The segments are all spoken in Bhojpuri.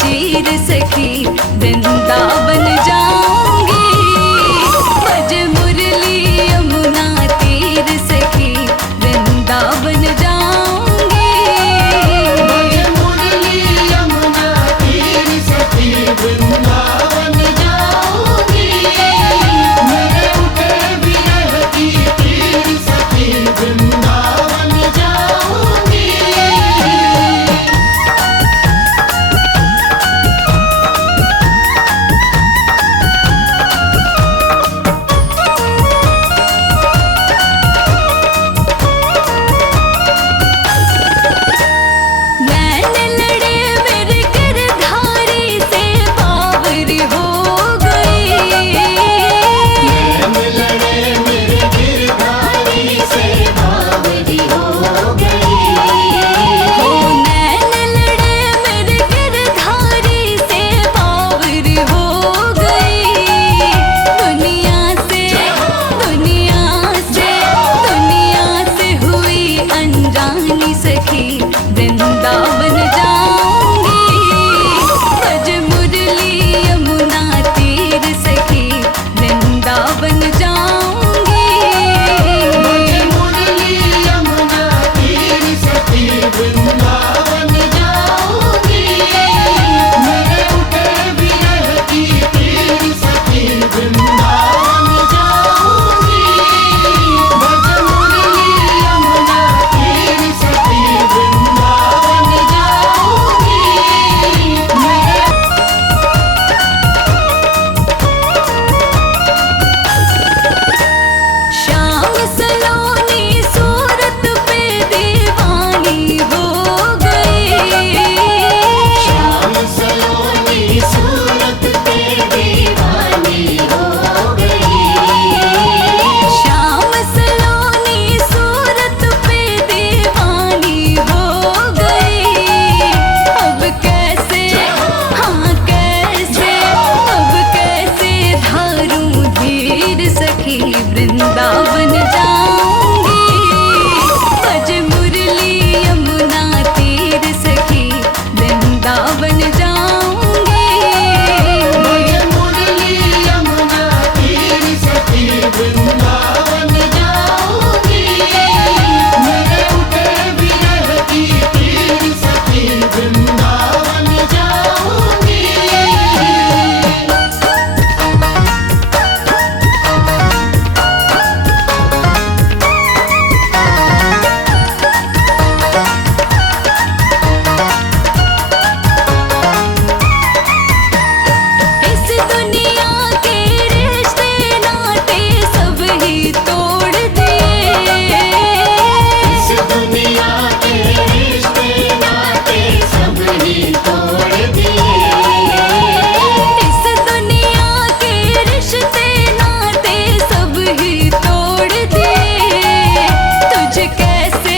चीर सखी वृंदावन जाऊंगी। बज मुरली यमुना तीर सखी वृंदावन जाऊंगी। बज मुरली यमुना तीर सखी वृंदावन जाऊंगी। मेरे उठे विरह की तीर सखी वृंदावन जाऊंगी। वृंदावन जाऊंगी। बज मुरली यमुना तीर सखी वृंदावन जाऊंगी। बज मुरली यमुना तीर सखी वृंदावन जाऊंगी। मेरे उठे विरह की तीर सखी वृंदावन जाऊंगी। बज मुरली यमुना तीर सखी वृंदावन जाऊंगी। मेरे श्याम सलोनी सूरत पे दीवानी हो गई। श्याम सलोनी सूरत पे दीवानी हो गई। श्याम सलोनी सूरत पे दीवानी हो गई। अब कैसे हाँ कैसे अब कैसे धारूं धीर सखी वृंदावन जाऊंगी। बज मुरली यमुना तीर सखी वृंदावन जाऊंगी। बज मुरली यमुना तीर सखी वृंदावन जाऊंगी। मेरे उठे विरह की तीर सखी वृंदावन जाऊंगी। इस दुनिया के रिश्ते नाते सब ही तोड़ दिए। इस दुनिया के रिश्ते नाते सब ही तोड़ दिए। इस दुनिया के रिश्ते नाते सब ही तोड़ दिए। तुझे कैसे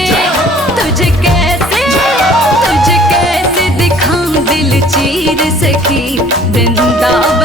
दिखाऊं दिल चीर सखी वृंदावन